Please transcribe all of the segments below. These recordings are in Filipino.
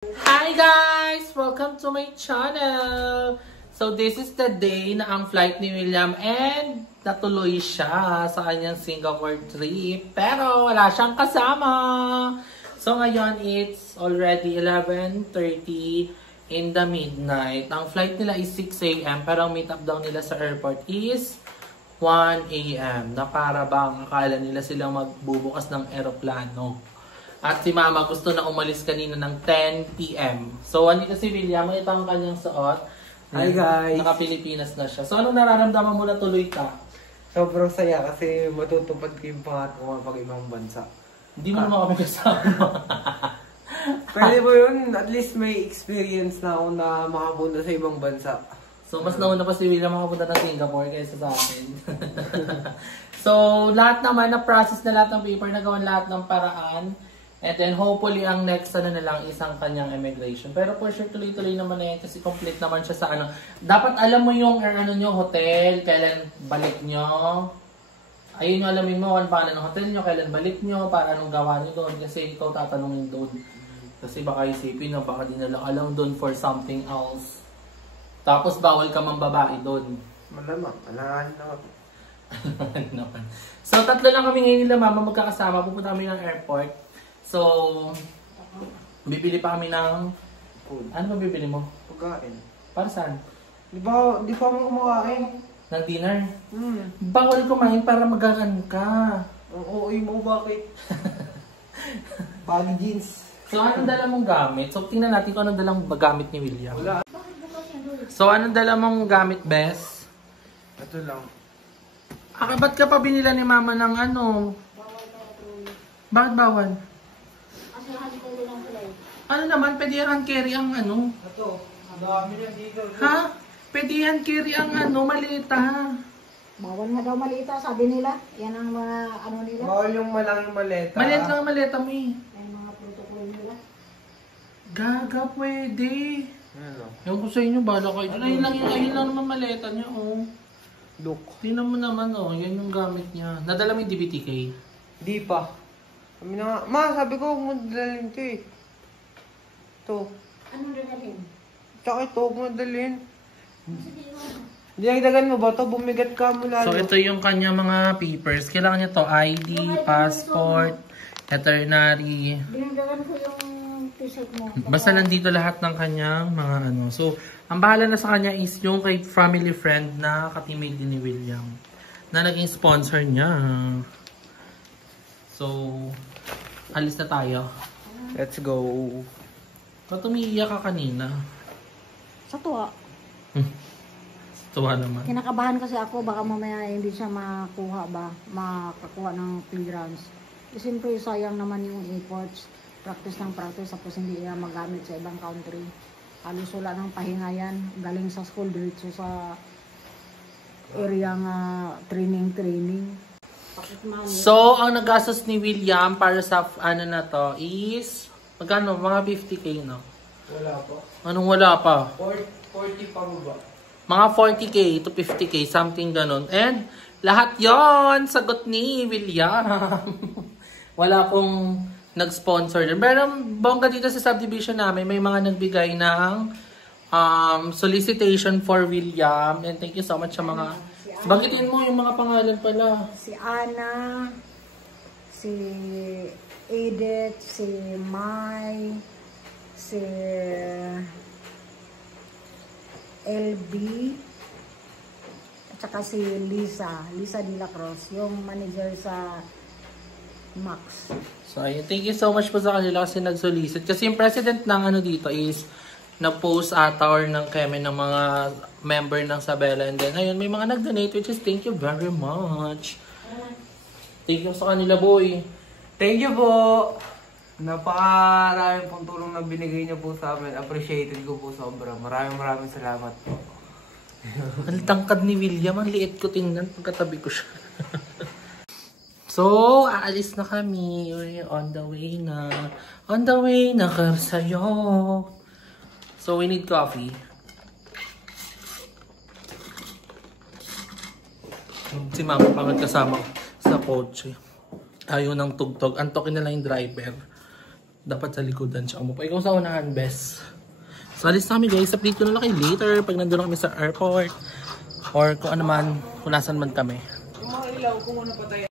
Hi guys! Welcome to my channel! So this is the day na ang flight ni William and natuloy siya sa kanyang Singapore trip. Pero wala siyang kasama. So ngayon it's already 11:30 in the midnight. Ang flight nila is 6 AM pero ang meet up daw nila sa airport is 1 AM. Na para bang akala nila silang magbubukas ng eroplano. At si Mama gusto na umalis kanina ng 10 PM. So, andito si William. Ito ang kanyang suot. Hi guys! Naka-Pilipinas na siya. So, anong nararamdaman mo na tuloy ka? Sobrang saya kasi matutupad ko yung pangarap ko pag ibang bansa. Hindi mo naman kami kasama. Pwede ba yun? At least may experience na ako na makapunta sa ibang bansa. So, mas nauna pa si William makapunta ng Singapore kaysa sa akin. So, lahat naman na-process na lahat ng paper, nagawan lahat ng paraan. And then hopefully ang next na lang isang kanyang immigration. Pero for sure tuloy-tuloy naman na yan kasi complete naman siya sa ano. Dapat alam mo yung hotel, kailan balik nyo. Ayun yung alamin mo kung paano ng hotel nyo, kailan balik nyo, para anong gawa nyo doon. Kasi ikaw tatanungin doon. Kasi baka isipin na baka di nalang alam doon for something else. Tapos bawal ka mang babae doon. Malamang, alahan naman. So tatlo lang kami ngayon nila Mama magkakasama. Pupunta kami ng airport. So, bibili pa kami ng food. Ano ba bibili mo? Pagkain. Para saan? Di pa mo kumakain? Ng dinner? Bawal kumain para magagan ka. Oo, mo bakit? Baggy jeans. So, anong dala mong gamit? So, tingnan natin kung anong dalang gamit ni William. Wala. So, anong dala mong gamit, Bes? Ito lang. Ba't ka pa binila ni Mama ng ano? Bakit bawal? Ano naman, pwede hand carry ang ano? Ito, dami na dito. Ha? Pwede hand carry ang ano, malita. Bawal nga daw malita, sabi nila. Yan ang mga ano nila. Bawal yung malang maleta. Maliit lang ang maleta mo eh. Yan ang mga protocol nila. Gaga, pwede. Ano? Ewan ko sa inyo, bala kayo. Ayun lang naman maleta niya, oh. Look. Tingnan mo naman, oh. Yan yung gamit niya. Nadala mo yung DBTK? Di pa. Kami na nga. Ma, sabi ko, huwag mo dalhin ito eh. Ito. Anong dadalhin? Tsaka ito, huwag mo dalhin. Hindi nagdagan mo ba ito? Bumigat ka mo lalo. So, ito yung kanya mga papers. Kailangan niya to ID, passport, veterinary. Dinagdagan ko yung t-shirt mo. Basta nandito lahat ng kanyang mga ano. So, ang bahala na sa kanya is yung kay family friend na katimate din ni William. Na naging sponsor niya. So, alis na tayo. Let's go. Ba't umiiyak ka kanina? Sa tuwa. Tuwa naman. Kinakabahan kasi ako, baka mamaya hindi siya makakuha ng clearance. Kasi siyempre sayang naman yung imports. Practice ng practice, tapos hindi niya magamit sa ibang country. Halos wala ng pahinga yan. Galing sa school, diretso sa area nga training. So, ang nagastos ni William para sa ano na to is magkano? Mga 50k, no? Wala pa. Anong wala pa? 40 pa mo ba? Mga 40k to 50k, something ganon. And lahat yon sagot ni William. Wala pong nag-sponsor din. Pero bongga dito sa subdivision namin, may mga nagbigay ng solicitation for William. And thank you so much sa mga... Banggitin mo yung mga pangalan pala. Si Ana, si Edith, si Mai, si LB, at saka si Lisa de la Cruz, yung manager sa Max. So, ayun. Thank you so much po sa kanila kasi nag-solicit. Kasi yung president ng ano dito is na-post ata or ng keme ng mga member ng Sabela. And then, ayun, may mga nag-donate which is thank you very much. Thank you sa kanila, boy. Thank you po. Napakaraming pong tulong na binigay niyo po sa amin. Appreciated ko po sobra. Maraming salamat po. Ang tangkad ni William. Ang liit ko tingnan pagkatabi ko siya. So, aalis na kami. We're on the way na. On the way na sa'yo. So, we need coffee. Si Mama pangit kasama sa kotse. Ayaw ng tugtog. Antokin na lang yung driver. Dapat sa likodan siya umupo. Ikaw sa unahan, best. So, alis na kami guys. Update ko na lang kayo later pag nandun na kami sa airport. Or kung ano man, kung nasan man kami. Yung mga ilaw ko muna patay.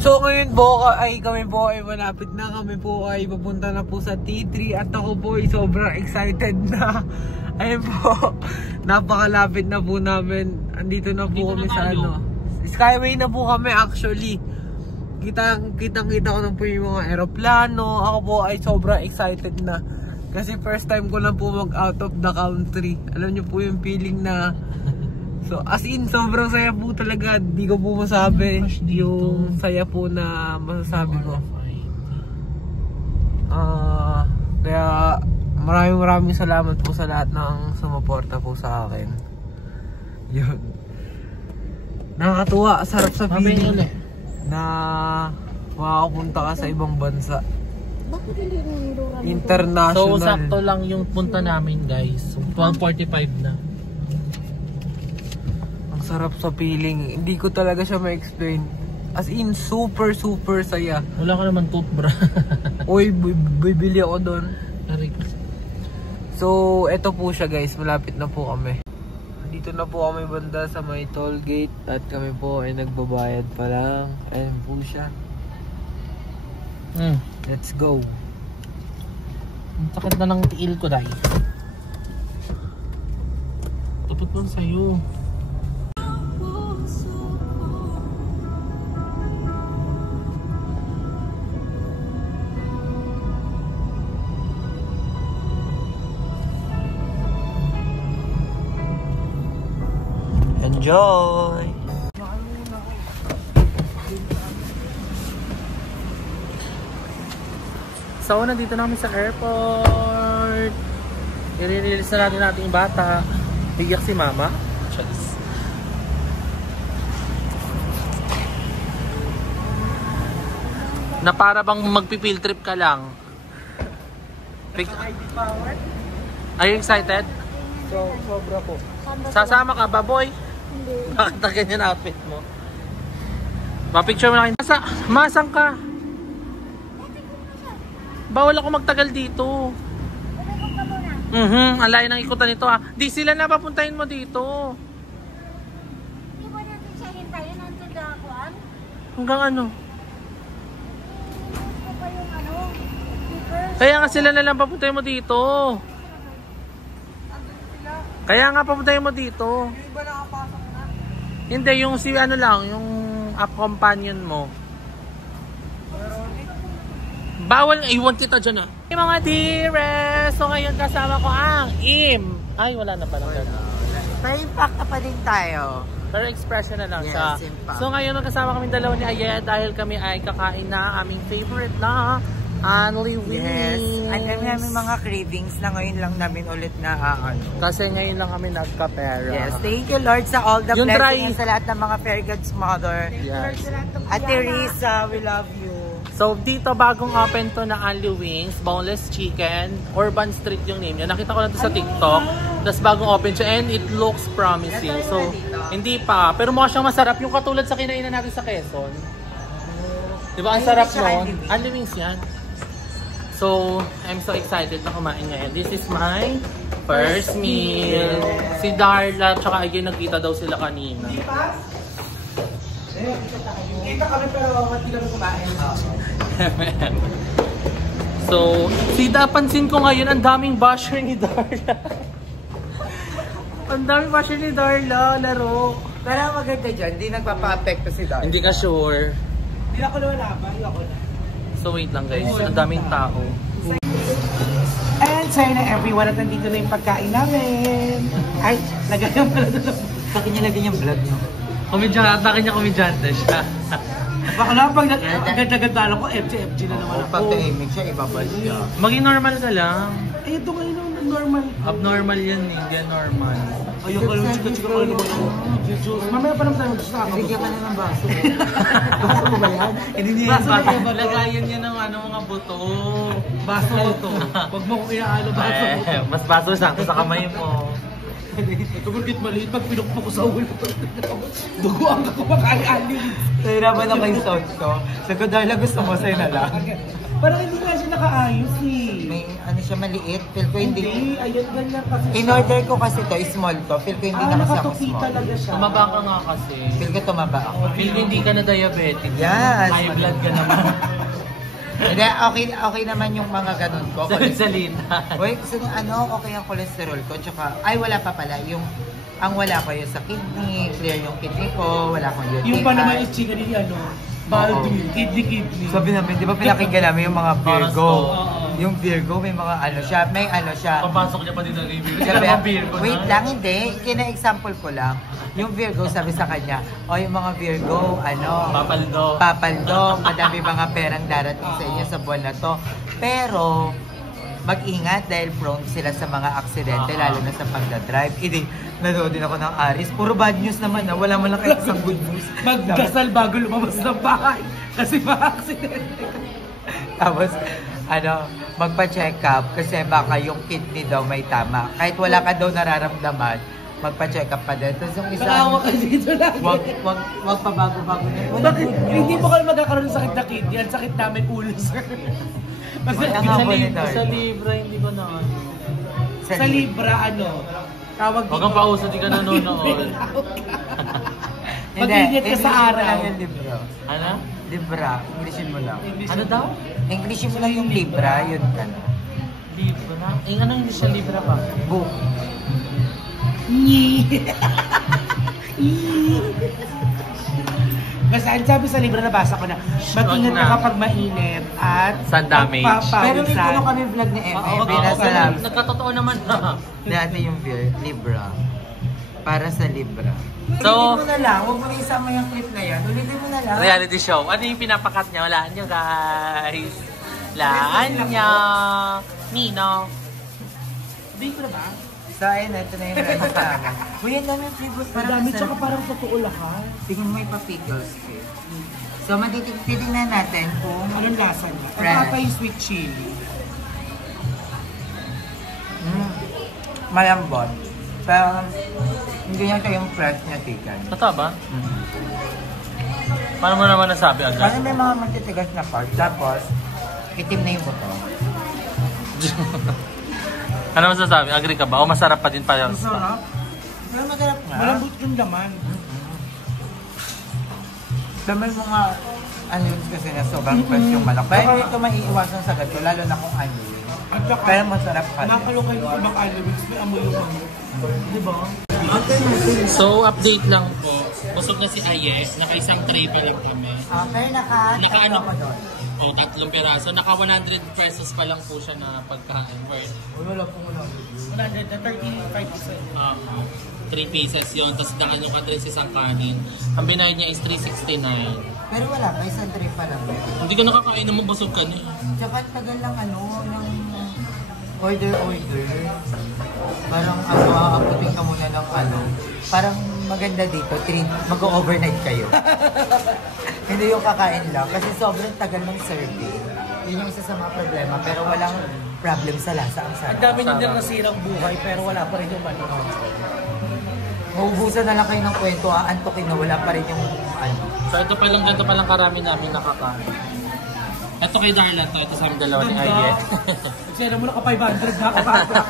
So ngayon po kami po ay malapit na, kami po ay papunta na po sa T3 at ako po ay sobrang excited na. Ayun po, napakalapit na po namin. Andito na po kami sa ano. Skyway na po kami actually. Kitang-kita ko na po yung mga aeroplano. Ako po ay sobrang excited na. Kasi first time ko lang po mag out of the country. Alam niyo po yung feeling na so as in sobrang saya po talaga. Di ko po masabi yung saya po na masasabi ko. Kaya maraming salamat po sa lahat ng sumuporta po sa akin. Yun. Nakakatuwa, sarap sa feeling na makapunta ka sa ibang bansa. Bakit hindi nilura? International. So, sakto lang yung punta namin guys. 12:45 na. Ang sarap sa feeling. Hindi ko talaga siya ma-explain. As in, super saya. Wala ka naman toothbrush. Uy, bibili ako doon. Aray. So, eto po siya guys. Malapit na po kami. Dito na po kami banda sa may toll gate. At kami po ay nagbabayad pa lang. Ayan po siya. Let's go. Ang sakit na ng tiil ko dahil. Tapos lang sa'yo. Enjoy! So, nandito na kami sa airport. I-release na natin yung bata. Bigyak si mama. Charis. Na para bang magpi-field trip ka lang. Are you excited? So, sobra po. Sasama ka ba, boy? Hindi. Bakit na ganyan outfit mo? Pa-picture mo na kayo. Masang ka? Bawal ako magtagal dito. Ang layo ng ikutan nito ah. Di sila na papuntahin mo dito. Hindi ba natin siya hintayin until the kuan? Hanggang ano? Ito pa yung ano? Stickers? Kaya nga sila na lang papuntahin mo dito. Kaya nga papuntahin mo dito. Yung iba nakapasok na. Hindi, yung si ano lang, yung up companion mo. Bawal nga, iwan kita dyan ah. Hey mga dearest! So ngayon kasama ko ang Im. Ay, wala na pala. May impact na pa din tayo. Pero expression na lang Yes, siya. impact. So ngayon magkasama kami dalawa ni Ayet dahil kami ay kakain na aming favorite na Only Wings. Yes. At kami mga cravings na ngayon lang namin ulit na Kasi ngayon lang kami nagkapera. Yes. Thank you Lord sa all the Yung blessings dry- sa lahat ng mga Fairy God's Mother. Yes. At Teresa, we love you. So dito bagong open to na Only Wings, boneless chicken, Urban Street yung name niya. Nakita ko na to sa TikTok. Tapos bagong open siya and it looks promising. So hindi pa, pero mukha siyang masarap yung katulad sa kinainan natin sa Quezon. Di ba ang sarap nun? Only Wings yan. So I'm so excited na kumain ngayon. This is my first meal. Si Darla tsaka Agay nagkita daw sila kanina. Kita kami pero hindi kami kumain. So, pansin ko ngayon, ang daming basher ni Darla. Ang daming basher ni Darla, laro. Pero maganda dyan, hindi nagpapa-apekto si Darla. Hindi ka sure. Hindi ako lumalaban, hindi ako na. So wait lang guys, ang daming tao. And sorry na everyone at nandito na yung pagkain namin. Ay, lagyan pala doon. Sa kanya lagyan yung vlog nyo. Akin niya komedyante siya. Baka lang pag agad-agad ko, FG na naman ako. Pag tahimik siya, ibabalik siya. Maging normal ka lang. Ay, ito ngayon ang normal. Abnormal yan eh, hindi yan normal. Ayun ka lang, chika-chika ko lang. Mamaya pa naman tayo mag-saka. Bigyan ka na ng baso. Baso mo ba yan? Hindi niya yan. Lagayan niya ng mga buto. Baso mo to. Huwag mo kong iaalo baso mo to. Mas baso sakto sa kamay mo. Ito bakit maliit pag pinukpok ko sa ulo. Dugo ang kumakain-anin. Nahirapan ako yung sound ko. Sabi ko, Darla, gusto mo sa'yo na lang. Parang hindi nga siya nakaayos eh. May ano siya maliit. Feel ko hindi. Ayun, ganyan kasi siya. In order ko kasi to, small to. Feel ko hindi na kasi ako nakatupi small. talaga siya. Tumaba ka nga kasi. Feel ko tumaba ako. Feel ko hindi ka na diabetic. Yes. High blood ka naman. Hindi, okay naman yung mga ganun ko. Salita. Wait, so, okay ang cholesterol ko. Tsaka, wala pa pala. Ang wala ko yung sa kidney, clear yung kidney ko, wala akong UTI. Yung pa naman yung chika ni Baldwin, kidney. Sabi namin, di ba pinakinggan namin yung mga Virgo? Oo. Yung Virgo, may mga may ano siya. Papasok niya pa dito ng review. Sabi, wait lang, hindi. Kina-example ko lang. Yung Virgo, sabi sa kanya, yung mga Virgo, papaldo, madami mga perang darating sa inyo sa buwan na to. Pero, mag-ingat dahil prone sila sa mga aksidente, lalo na sa pagdadrive. Nanood din ako ng Aris. Puro bad news naman na wala man lang kahit isang good news. Magdasal bago lumabas ng bahay kasi ma-aksidente. Tapos, magpa-check up kasi baka yung kidney daw may tama. Kahit wala ka daw nararamdaman, magpa-check up pa din. Tapos yung isa, Nakawa ka dito lang. wag pa bago-bago na. Bakit? Hindi mo kayo magkakaroon ng sakit na kidney. Ang sakit namin ulo, sir. Sa Libra, hindi ko na Sa Libra, tawag dito. Huwag kang pauso, di ka nanonood. Mag-ingat ka sa araw. lang yung Libra. Ano? Libra, Englishin mo lang. Ano daw? Englishin mo lang yung Libra, yun ka na. Libra? Ano hindi siya Libra ba? Book. Basta ang sabi sa libro na basa ko na, mag-ingat ka kapag mainit at sun damage. Pero may puno kami vlog ni FB na sa labs. Nagkatotoo naman na. Dati yung Libra. Para sa Libra. So, ulitin mo na lang. Huwag mo na isama yung clip na yan. Ulitin mo na lang. Reality show. Ano yung pinapakat niya? Walaan niyo, guys. Walaan niya. Nino. Sabihin ko na ba? So, ayun, ito na yung meron sa amin. Uy, ang dami yung flavors. Madami, tsaka parang totoo lahat. Tingnan mo yung pa-pickles. So, titignan natin kung Anong lasa niya? Ang Fresh. papa yung sweet chili. malambot. Pero, hindi niya siya yung fresh na chicken. Totoo ba? Paano mo naman nasabi agad? Kasi may mga matitigas na part. Tapos, itim na yung buto. Ano masasabi? Agree ka ba? O masarap pa din pala? Masarap. Pero masarap nga. Malambot yung laman. May mga onions kasi na sobrang fresh yung manok. Pero ito maiiwasan sa gato, lalo na kung onion. At saka, Kaya masarap pa rin. nakalukay yung ibang alawits, may amoy yung manok. Diba? So, update lang po. Busog na si Aye. Naka-isang tray pa lang kami. Pero Naka-ano? ako doon. O, 3 peraso. Naka 100 pesos pa lang po siya na pagkain. Worth. Wala po ko 135%. 3 pieces yun. Tapos daan yung address isang kanin. Ang binayad niya is 369. Pero wala pa, isang tray pa lang. Hindi ko nakakain naman, busog ka na. Tsaka tagal lang ng order. Parang aabutin ka muna ng Parang maganda dito, mag-overnight kayo. Hindi yung kakain lang, kasi sobrang tagal ng serving. Yun yung isa sa mga problema, pero walang problem sa lasa. Ang sarap. Ang dami nila nasirang buhay, pero wala pa rin yung manok. Maubusan na lang kayo ng kwento, antokin na wala pa rin yung So ito pa lang, ganito pa lang karami namin nakakain. Ito kay Darla to, ito sa aming dalawa ni Aye. Nagsira mo na ka 500 na kapata.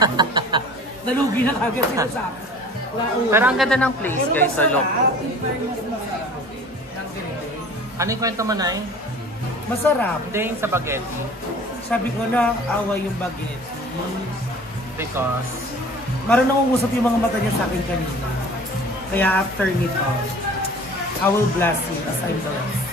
Nalugi na kagad sila sa akin. Pero ang ganda ng place guys, sa look. Ano yung kwento mo na eh? Masarap. Hindi yung sa spaghetti. Sabi ko na away yung baguette. Because Marunong nangungusap yung mga mata niya sa akin kanina. Kaya after nito, I will bless you as I'm the rest.